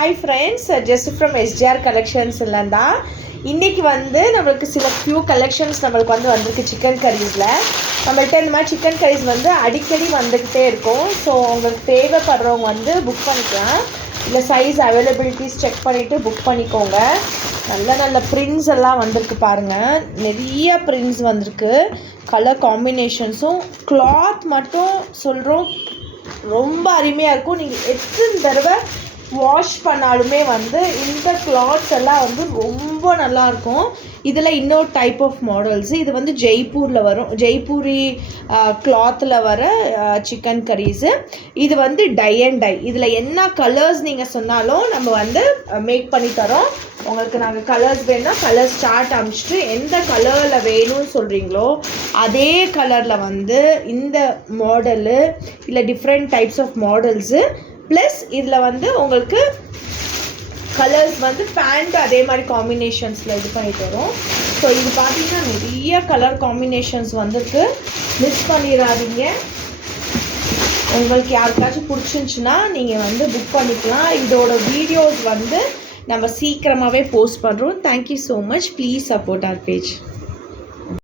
Hi friends, just from SGR கலெக்ஷன்ஸ்லேருந்தா இன்றைக்கி வந்து நம்மளுக்கு சில ஃபியூ கலெக்ஷன்ஸ் நம்மளுக்கு வந்திருக்கு சிக்கன் கரீஸில். நம்மள்கிட்ட இந்த மாதிரி சிக்கன் கரீஸ் அடிக்கடி வந்துக்கிட்டே இருக்கும். ஸோ உங்களுக்கு தேவைப்படுறவங்க புக் பண்ணிக்கலாம். இல்லை சைஸ் அவைலபிலிட்டிஸ் செக் பண்ணிவிட்டு புக் பண்ணிக்கோங்க. நல்ல நல்ல பிரிண்ட்ஸ் எல்லாம் வந்திருக்கு பாருங்கள். நிறைய பிரிண்ட்ஸ் வந்திருக்கு. கலர் காம்பினேஷன்ஸும் கிளாத் மட்டும் சொல்கிறோம் ரொம்ப அருமையாக இருக்கும். நீங்கள் எத்தனை தடவை வாஷ் பண்ணாலுமே இந்த கிளாத்ஸ் எல்லாம் ரொம்ப நல்லாயிருக்கும். இதில் இன்னொரு டைப் ஆஃப் மாடல்ஸு. இது ஜெய்ப்பூரில் வரும், ஜெய்ப்பூரி கிளாத்தில் வர சிக்கன் கரீஸு. இது டை அண்ட் டை. இதில் என்ன கலர்ஸ் நீங்கள் சொன்னாலும் நம்ம மேக் பண்ணி தரோம். உங்களுக்கு நாங்கள் கலர்ஸ் வேணும்னா கலர்ஸ் சார்ட் அனுப்பிச்சிட்டு எந்த கலரில் வேணும்னு சொல்கிறீங்களோ அதே கலரில் இந்த மாடலு இல்லை different types of models plus இதில் உங்களுக்கு கலர்ஸ் பேண்ட் அதே மாதிரி காம்பினேஷன்ஸில் இது பண்ணிட்டு வரும். ஸோ இது பார்த்தீங்கன்னா நிறைய கலர் காம்பினேஷன்ஸ் வந்துருக்கு. மிஸ் பண்ணிடாதீங்க. உங்களுக்கு யாருக்காச்சும் பிடிச்சிருந்துச்சுன்னா நீங்கள் புக் பண்ணிக்கலாம். இதோட வீடியோஸ் நம்ம சீக்கிரமாகவே போஸ்ட் பண்ணுறோம். Thank you so much. Please support our page.